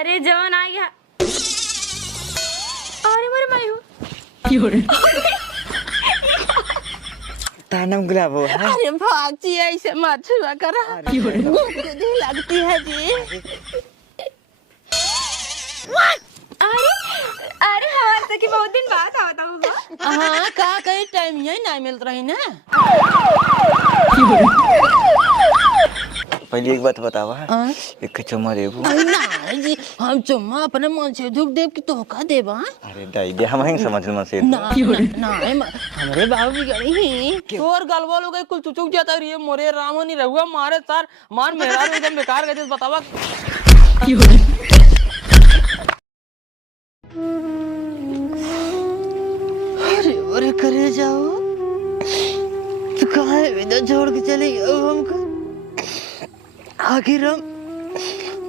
अरे जौन आ गया। अरे मेरे मायू तानम गुलाब हो। अरे भाग जी ऐसे मत छुआ करा, मुझे लगती है जी। अरे अरे हमारे से कि बहुत दिन बाद आता हूँ। हाँ का कहीं टाइम यही नहीं मिल रही ना। पहले एक बात बतावा, एक चुम्मा देबू। ना जी हम चुम्मा अपने मन से दुख देव की धोखा देबा। अरे दाई दे हम ही समझ मन से ना हमरे बाबू भी गड़ी ही और गलवा लोग कुल चुचुक जाता रही मोरे राम नहीं रहुआ मारे सर मार मेरा एकदम बेकार गए बतावा। अरे अरे करे जाओ तो कहाँ विदा छोड़ के चले गए हमको। आखिर हम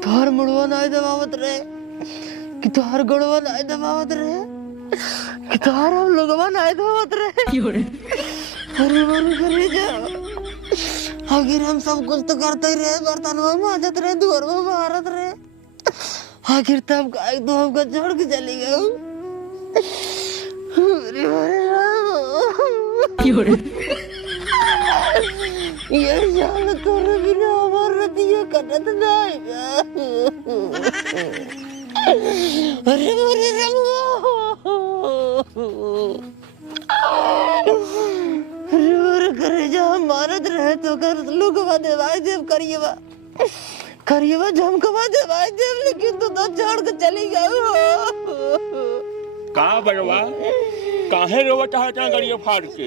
तोहर मुड़वा नहीं दबावत रहे कि तोहर गड़वा नहीं दबावत रहे कि तोहर हम लोगवा नहीं दबावत रहे। अरे अरे करे जाओ आखिर हम सब कुछ तो करते ही रहे, बर्तनवा मांजत रहे, दुअरवा बहारत रहे, आखिर तब तो हमको छोड़ के चली गए। ये जान तोरे बिना हमार रतिया कटत नहीं। अरे अरे रंगो अरे अरे करे जा मारत रहे तो कर लोगवा देवाई देव करिएवा झमकवा देवाई देव, लेकिन तू तो छोड़ के चली गई। का बड़वा काहे रोवा चाहता गड़िया फाड़ के?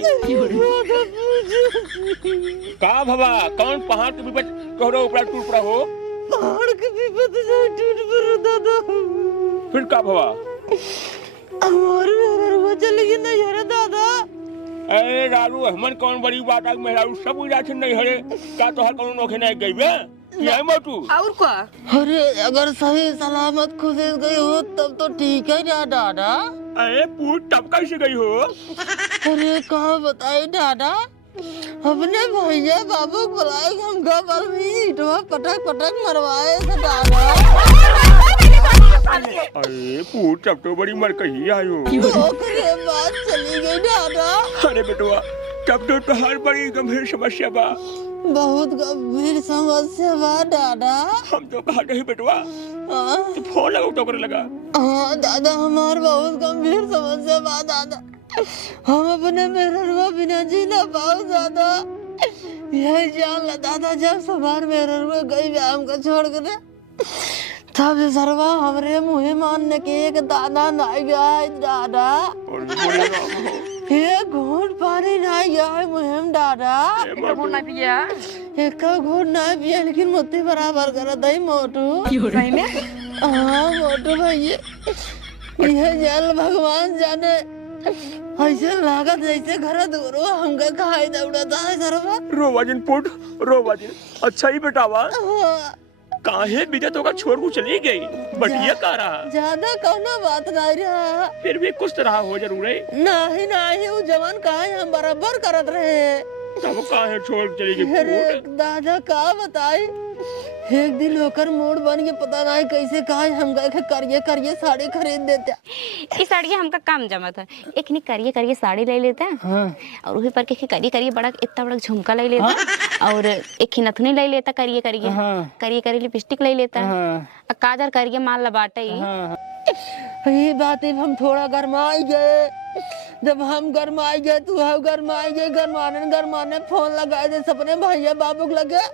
का भवा कौन पहाड़ के विपत तोहरा ऊपर टूट पड़ा हो? पहाड़ के विपत से टूट पड़ा दादा। फिर का भवा? हमारे मेहरवा चली गई नहीं हरे दादा। अरे रारू हमन कौन बड़ी बात है, मेहरारू सब उजाछ नहीं हरे का तोहर कौन नोखे नहीं गई बे? ये मोटू और क्या? अरे अगर सही सलामत खुद गई हो तब तो ठीक है ना दादा। अरे पूछ तब कैसे गई हो? अरे कहाँ बताई दादा, अपने भैया बाबू को बुलाए हम घर भी ईटवा पटक पटक मरवाए थे दादा। अरे पूछ तब तो बड़ी मरकही आई हो। ओकरे बात चली गई दादा। अरे बेटवा तब तो तोहर बड़ी गंभीर समस्या बा। बहुत गंभीर समस्या बा दादा। हम तो कहा नहीं बेटवा तो फोन लगा तो कर लगा। हाँ दादा हमार बहुत गंभीर समस्या बा दादा, हम अपने मेहरवा बिना जी ना पाओ दादा। यही जान ला दादा जब सवार मेहरवा गई व्यायाम का छोड़ कर तब सरवा हमरे मुँह मानने के एक दाना नहीं गया दादा। एक घूंट पानी नहीं गया मुहिम दादा। एक घूंट नहीं पिया, एक घूंट नहीं पिया, लेकिन मुट्ठी बराबर कर दई मोटू। सही में? हाँ मोटू भैया यह जल भगवान जाने ऐसे लागत जैसे घर दूर हमका खाई दौड़ता है सरवा। रोवाजिन पुट रोवाजिन अच्छा ही बेटावा काहे बिजत होगा छोड़ को चली गई बढ़िया का रहा। ज्यादा कौना बात नहीं रहा, फिर भी कुछ तरह हो जरूर है। नहीं नहीं वो जवान कहा हम बराबर करत रहे तब काहे छोड़ चली गई? अरे दादा का बताई एक दिन होकर मूड बन के पता नहीं कैसे कहा हम गए करिए करिए साड़ी खरीद देते। इस साड़ी हमका काम जमा था, एक ने करिए करिए साड़ी ले लेता है। हाँ। और वही पर के करिए करिए बड़ा इतना बड़ा झुमका ले लेता। हाँ। और एक नथुनी ले लेता करिए करिए। हाँ। करिए करिए लिपस्टिक ले लेता। हाँ। काजल करिए माल लबाटा ही। हाँ। ये बात हम थोड़ा गरमाई गए, जब हम गरमाई गए तू हम गरमाई गए, गरमाने फोन लगाए दे सपने भैया बाबू के लगे।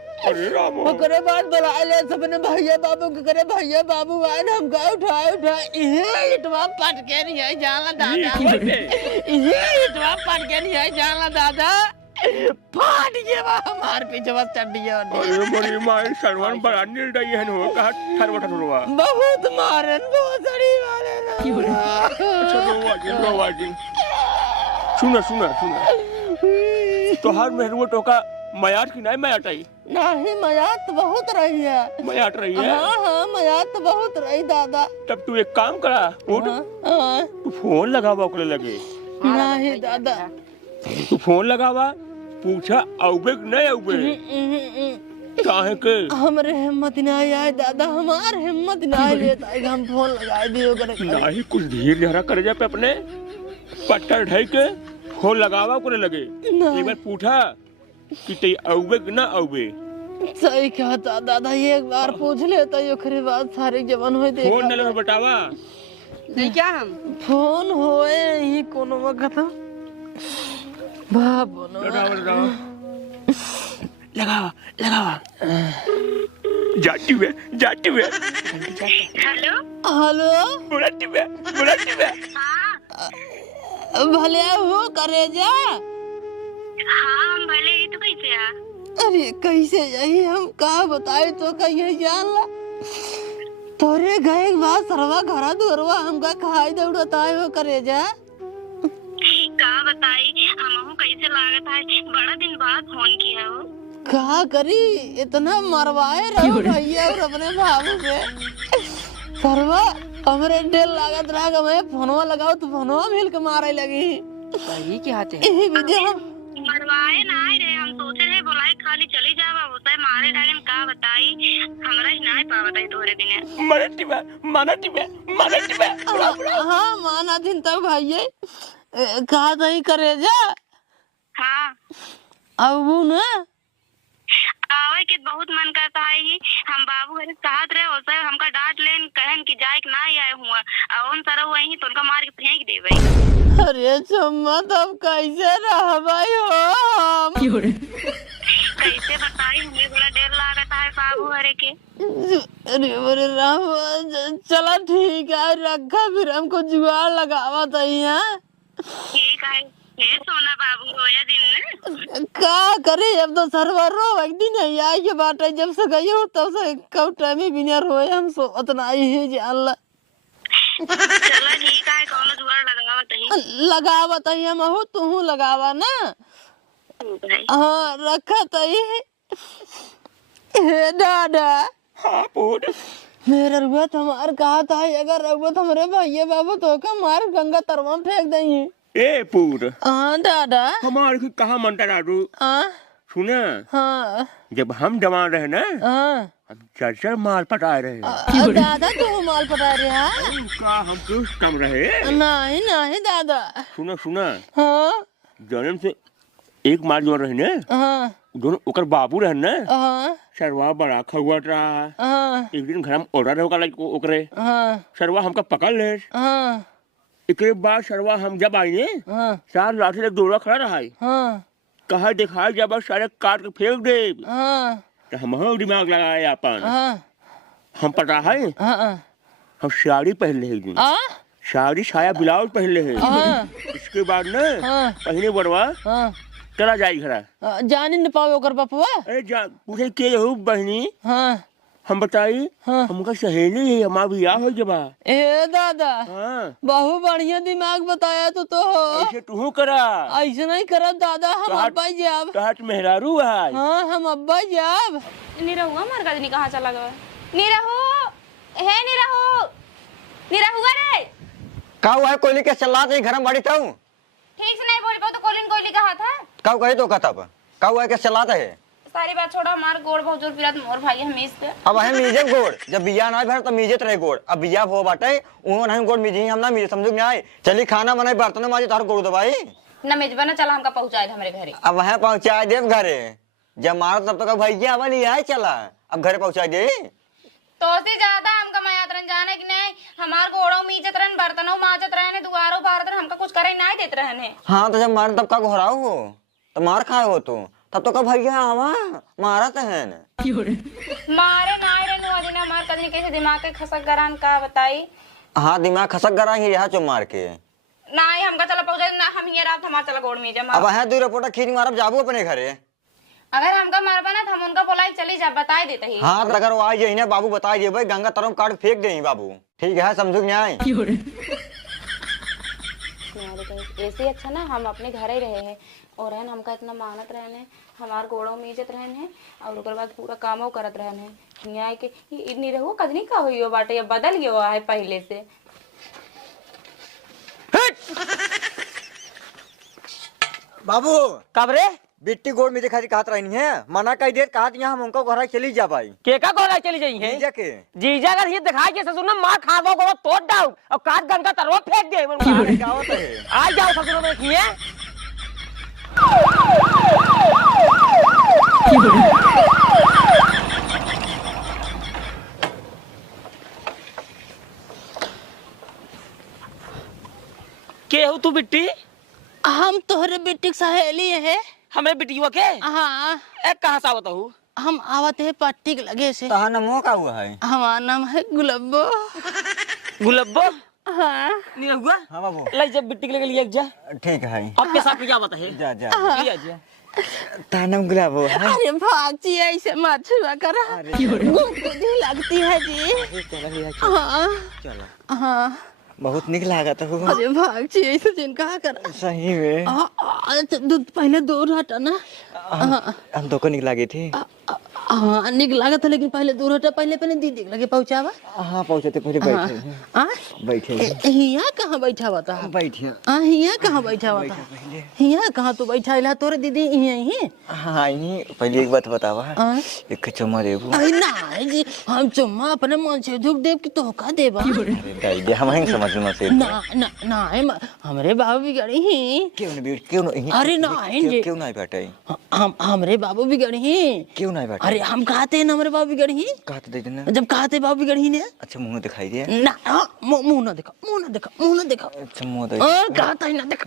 ओकरे बाद बुलाए ले सपने भैया बाबू के करे भैया बाबू आए हम गए उठाए ये इटवा पट के नहीं है जाला दादा। ये इटवा पट के नहीं है जाला दादा, फाट गया हमार पीछे बस चढ़िया। अरे बड़ी मार सरवन बड़ा निर्दयी है हो कहा ठरवटा ठुरवा बहुत मारन बहुत सड़ी वाले ना। रोवाजिन सुना सुना सुना तोहार मेहरुआ टोका मयाट की नहीं मयाटाई? नहीं मयात बहुत रही है। मयाट रही है? हाँ हाँ मयात बहुत रही दादा। तब तू एक काम करा तू फोन लगावा ओकरे लगे। नहीं दादा तू फोन लगावा पूछा औबे नहीं औबे काहे के हमरे हिम्मत नहीं आए दादा, हमार हिम्मत नहीं लेता है कि हम फोन लगाए दियो करे। नहीं कुछ धीरे धरा कर जा पे अपने पट्टर ढाई के फोन लगावा करे लगे। एक बार पूछा कि ते आउबे कि ना आउबे। सही कहता दादा, एक बार पूछ लेता यो खरी बात सारी जवान होई दे। फोन न ले बतावा नहीं क्या हम फोन होए ही कोनो वक्त बाबू नो लगावा लगावा जाती हुए हेलो हेलो बुलाती हुए भले हो करे जा। हाँ हम भले ही, तो कैसे आ? अरे कैसे यही हम का बताए तो कहीं जान ला तोरे गए बात सरवा घरा दुरवा हमका खाई दे उड़ता है वो करे जा। का बताई हमहू कैसे लागत है, बड़ा दिन बाद फोन किया हो। का करी इतना मरवाए रहो भैया और अपने बाबू पे सरवा हमरे डेल लागत रहा कि मैं फोनवा लगाओ तो फोनवा मिल के मारे लगी। सही के हाथे यही विधि हम मरवाए ना रे, हम सोचे थे बुलाए खाली चली जावा, होता है मारे डाले में का बताई, हमरा ही ना पावत है तोरे बिना। मानती में हाँ माना दिन तक भैया कहा नहीं करे जा। हाँ अब वो ना आवे के बहुत मन करता है ही, हम बाबू घरे कहत रहे होता है हमका डांट लेन कहन कि जाए कि ना आए हुआ अवन सारा वही तो उनका मार के फेंक देवे। अरे चम्मा तब कैसे रह भाई हो हम कैसे बताई, हमें बड़ा डर लागता है बाबू घरे के। अरे राम चला ठीक है रखा फिर हमको जुगाड़ लगावा था यहाँ। ठीक है हे सोना बाबू रोया दिन का करे अब तो सरवर रो एक दिन है आई के बाटे जब से गई हो तब से कब टाइम ही बिना रोए हम सो उतना ही है जान ला। चला ठीक है कौन जुगाड़ लगावा तही लगावा तही हम हो तू लगावा ना। हाँ रखा तही हे दादा। हाँ पूछ मेरा रुआ हमार कहा था अगर रुआ हमारे भैया बाबू तो का मार गंगा तरवा फेंक देंगे। ए पूर हाँ दादा। हमारे की कहा मनता राजू हाँ सुना हाँ जब हम जवान रहे ना हाँ हम चर्चा माल पटाए रहे दादा तू माल पटा रहे हैं का हम कुछ कम रहे। नहीं नहीं दादा। सुना हाँ जन्म से एक माल जो रहे ना हाँ दोनों ओकर बाबू रहे ना हाँ सरवा बड़ा खगुआट रहा। हाँ एक दिन घर में ऑर्डर रहे ओकरे हाँ सरवा हमका पकड़ ले। हाँ इसके बाद सरवा हम जब आए हाँ सार लाठी ले दौड़ा खड़ा रहा हाँ कहा दिखाई जब सारे काट के फेंक दे हाँ तो हम दिमाग लगाए अपन हाँ हम पता है हाँ हम साड़ी पहन ले दिन साड़ी साया ब्लाउज पहन ले हाँ इसके बाद न हाँ पहले बड़वा हाँ चला जाए घर जानी न पाओ ओकर बपुआ। अरे जा पूछे के हो बहनी हाँ हम बताई हाँ हमका सहेली है हमारा बियाह हो जबा। ए दादा हाँ बहु बढ़िया दिमाग बताया तो ऐसे तू करा ऐसे नहीं करब दादा हम कहा- अब्बा जाब। कहत मेहरारू है। हाँ हम अब्बा जाब। निरहु मार गदनी कहाँ चला गया? निरहु रे का हुआ है कोयली के चला रही घर में बड़ी ताऊ ठीक से नहीं बोल पाओ तो कोयली कहा था। का कहे तो कतब का हुआ है के चला है सारी बात छोड़ो, हमार गोड़ बहुत जोर पिरात मोर भाई हम इस पे। अब है मीजे गोड़ जब बिया ना भर तो मीजत रहे गोड़ अब बिया हो बाटे उहो नहीं गोड़ मीजी हम ना मीजे समझो नहीं आए चली खाना बनाए बर्तन माजे तार गोड़ दबाई न मेजबा ना चला हमका पहुंचाए हमारे घरे। अब वहां पहुंचा देव घरे जब मारो तब तक भैया वाली आए चला अब घरे पहुंचा दे तो से ज्यादा हमका मायात रन जाने की नहीं, हमार गोड़ों मीजत रहन बर्तनों माजत रहने दुआरों बाहर रहन हमका कुछ करे नहीं देत रहने। हाँ तो जब मारे तब का घोराओ हो तो मार खाए हो तू तब तो का भैया आवा मारा तो है मारे नाई रे नु अदिना मार कदनी कैसे दिमाग के खसक गरान का बताई। हाँ दिमाग खसक गरा ही रहा चो मार के नाई हमका चला पहुंचाए ना हम ये रात हमार चला गोड़ में जमा। अब है 2 रिपोर्ट खींच मारब जाबू अपने घरे अगर हमका मारबा ना तो हम उनका बोलाई चली जा बता देते ही। हाँ तो अगर वो आ जाए ना बाबू बता दिए भाई गंगा तरफ काट फेंक दे बाबू ठीक है समझो न्याय। ऐसे अच्छा ना हम अपने घर ही रहे हैं और है हमका इतना मानत रहने हमार गोड़ों में इज्जत रहने और उसके बाद पूरा कामो करत रहने न्याय के इतनी रहो कदनी का हुई हो बाटे अब बदल गया है पहले से। बाबू कब रे बिट्टी गोड़ में दिखाई कहत रही है मना कही देर कहत यहाँ हम उनको घर चली जा भाई केका गोरा चली जाई है जीजा के जीजा अगर ये दिखाई के ससुर ना मार खावो को तोड़ दाऊ और काट गन का तरवा फेंक दे गावत है आ जाओ ससुर में देखिए के हो तू बिट्टी हम तोहरे बेटी की सहेली है। हमें बिटिया के हाँ ए कहां से आवत हूं हम आवत है पट्टी के लगे से। तहां नमो का हुआ है हमारा नाम है गुलब्बो। गुलब्बो हाँ नहीं हुआ हाँ बाबू ले जब बिट्टी के लिए लिया जा ठीक है आपके साथ क्या बात है जा जा लिया जा तानम गुलाबो अरे भागती है ऐसे मत छुआ करा गुदगुदी लगती है जी। हाँ चलो हाँ बहुत निक लागत हो अरे भागती है ऐसे जिन कहा करा। सही में पहले दूर हटा ना। हम तो को निक लागी थी हाँ निक लागत है लेकिन पहले दूर हटा पहले पहले दीदी के लगे पहुँचावा। हाँ पहुँचते पहले बैठे हिया कहाँ बैठा हुआ था बैठिए हिया कहाँ बैठा हुआ था हिया कहाँ तू बैठा इला तोरे दीदी यहीं हाँ यहीं पहले एक बात बतावा एक चुम्मा देबू अरे नहीं जी हम चुम्मा अपने मन से दुख देव की तो का देवा दे हम नहीं समझ में से ना ना ना हमरे बाबू बिगड़ी ही क्यों नहीं बैठ क्यों नहीं अरे नहीं जी क्यों नहीं बैठे हम हमरे बाबू बिगड़ी ही क्यों नहीं बैठे अरे हम कहते हैं ना हमारे बाबू बिगड़ी ही कहते दे देना जब कहते बाबू बिगड़ी ही ने अच्छा मुंह दिखाई दे ना मुंह ना दिखा मुंह ना दिखा मुंह ना दिखा अच्छा मुंह दे कहता ही ना दिखा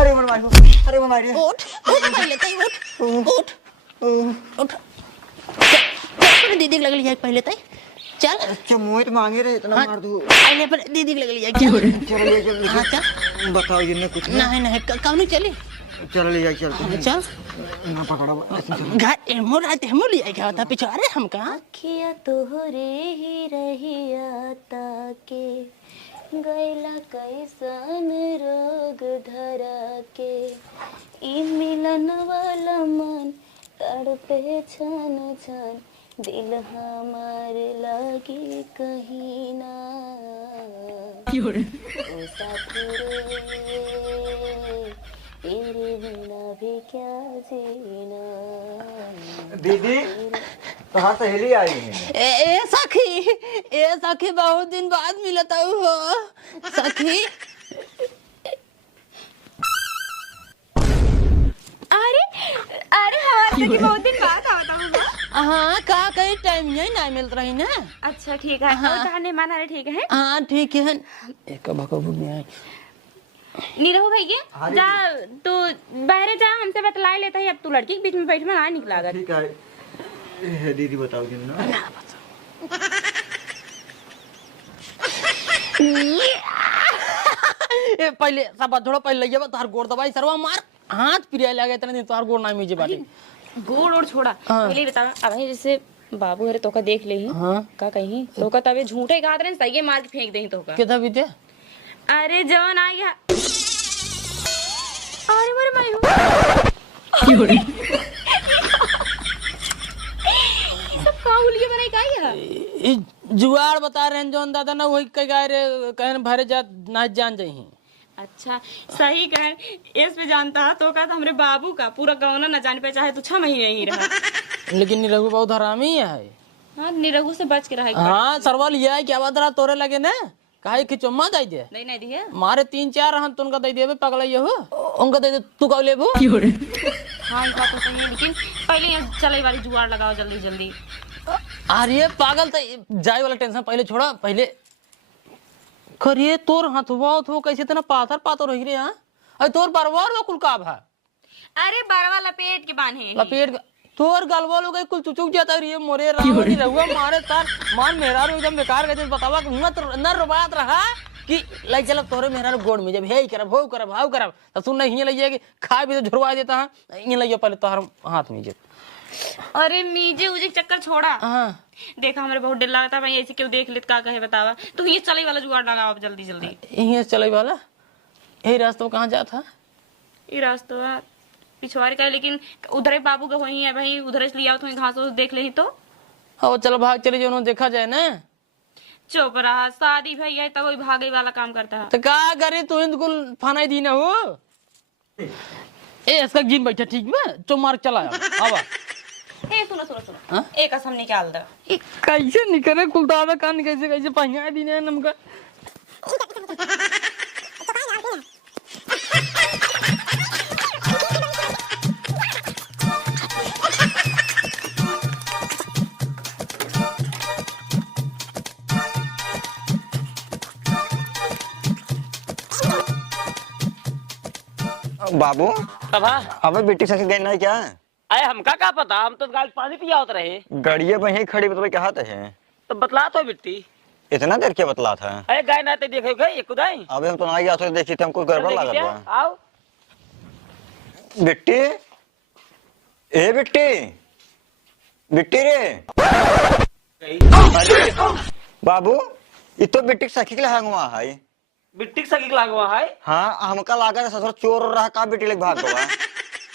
अरे मन मारो अरे मन मारिए उठ उठ पहले तई उठ उठ पहले दीदी के लगली है पहले तई चल अच्छा मुंह तो मांगे रहे इतना मार दूं पहले पहले दीदी के लगली है चल चल ले चल हाँ चल बताओ जिन्ने कुछ नहीं नहीं कौन चली चल ले जा चल चल ना पकड़ो घर मोर लिया क्या था पिछवाड़े हम कहाँ किया तोहरे ही रहिया ताके गैला कैसन रोग धरा के ई मिलन वाला मन तड़पे छन छन दिल हमार लागे कहीं ना ओ साथी रे तेरे बिना भी क्या जीना। दीदी कहाँ सहेली आई है ए सखी बहुत दिन बाद मिलता हो सखी। अरे अरे हमारे सखी बहुत दिन बाद आता हूँ। हाँ का कहीं टाइम यही ना मिल रही ना। अच्छा ठीक है हाँ। तो माना रहे ठीक है हाँ ठीक है एक नीरव भैया जा तो बाहर जा हमसे बतला लेता है अब तू लड़की के बीच में बैठ में ना निकला अगर ठीक है दीदी बताओ जिन्ना ए पहले सब थोड़ा पहले ये तार गोड़ दबाई सरवा मार हाथ पिरिया लगे इतने दिन तार गोड़ ना मीजे बाटे गोड़ और छोड़ा पहले बता अब जैसे बाबू हरे तोका देख ले का कहीं तोका तबे झूठे कहा रहे सही मार के फेंक दे तोका कितना बीते अरे जवन आ गया अरे मेरे भाई सब काहुलिया बनाई का है जुआड़ बता रहे हैं जो दादा ना वही कह रहे कहन भरे जा ना जान जाई। अच्छा सही कह इस पे जानता है तो का तो हमरे बाबू का पूरा गौना न जाने पे चाहे तो 6 महीने ही रहा लेकिन निरहु बहुत हरामी है। हाँ निरहु से बच के रहा हाँ सरवाल ये है क्या बात रहा तोरे लगे ना काहे कि चुम्मा दे दे नहीं दिया मारे 3-4 हम तुनका दे देबे पगला ये हो उनका दे दे तू का लेबो। हाँ ये बात तो सही है लेकिन पहले यहाँ चले वाली जुगाड़ लगाओ जल्दी जल्दी। अरे पागल तो जाए वाला टेंशन पहले छोड़ा पहले करिए तोर हाथवा तो कैसे तना पातर रही रे। हाँ अरे तोर बरवार वा कुल का भा अरे बरवा लपेट के बांधे लपेट तोर गलवा लोग कुल चुचुक जाता रे मोरे रावणी रहुआ मारे तार मान मेहरा रो एकदम बेकार कहते बतावा न रुबात रहा कि लाइक चल तोरे मेहरा गोड़ में जब हे करब हो करब हाउ करब तो सुन नहीं लइए कि खा भी तो झुरवा देता है ये लइए पहले तोहर हाथ में जे अरे मीजे उजे चक्कर छोड़ा। हां देखा हमरे बहुत डर लगता भाई ऐसे क्यों देख लेत का कहे बतावा तो ये चले वाला जुगाड़ लगाओ जल्दी जल्दी। यहीं चले वाला यही रास्ता कहाँ जाता ये रास्ता पिछवाड़े का लेकिन उधर बाबू का वही है भाई उधर से लिया तो घास देख ले तो हाँ चलो भाग चले जो देखा जाए ना चुप रहा, शादी भैया तो कोई भागे वाला काम करता है। तो का करे तू इनको फाना दी ना हो। ए इसका जीन बैठा ठीक में चो मार चला आवा। ए सुनो सुनो सुनो, हाँ? एक कसम निकाल दो। ए कैसे निकले कुलदादा कान कैसे कैसे पहिया दी ने नमका। बाबू तब अबे बेटी सके गए ना क्या? अरे हमका क्या पता, हम तो गाल पानी पिया होते रहे। गड़िए पे ही खड़ी तो क्या है? तो बतला तो बिट्टी। इतना देर क्या बतला था? अरे गाय ना देखे गए ये खुदाई। अबे हम तो ना गया तो देखी थे हमको गड़बड़ लगा था। आओ बिट्टी, ए बिट्टी, बिट्टी रे। अरे बाबू ये तो बिट्टी सखी के लिए हुआ है। बिट्टी सगी लागवा है। हाँ हमका लगा ससुर चोर रहा का बेटी लेके भाग गया।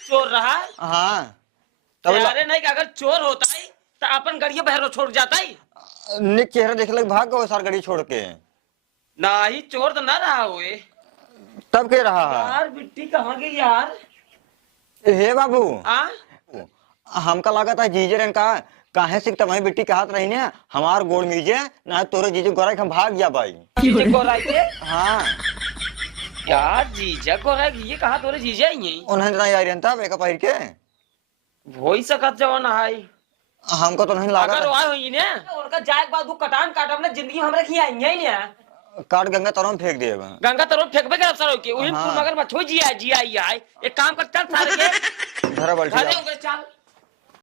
चोर रहा। हाँ तब अरे नहीं कि अगर चोर होता है तो अपन गड़िया बहरो छोड़ जाता है। निक चेहरा देख लग भाग गया सार गाड़ी छोड़ के। ना ही चोर तो ना रहा हुए। तब के रहा है? यार बिट्टी कहाँ गई यार? हे बाबू हाँ हमका लगा था जीजे रन का काहे से तुम्हारी बेटी के हाथ रही ने हमार गोड़ मीजे ना तोरे जीजे गोरा हम भाग गया भाई। जीजे को राइते। हाँ यार जीजा को रह ये कहा तोरे जीजा ही है। उन्हें ना यार रहता बेका पहिर के हो ही सकत जवान है। हमको तो नहीं लगा अगर आए हुई ने उनका जाए के बाद कटान काटब ने जिंदगी हमरे खियाई ही ने। काट गंगा तरफ फेंक दिएगा। गंगा तरफ फेंकबे कर सर के वही हाँ। मगर मछो जी आई एक काम कर चल सारे के धरा बल्टी घरे चल।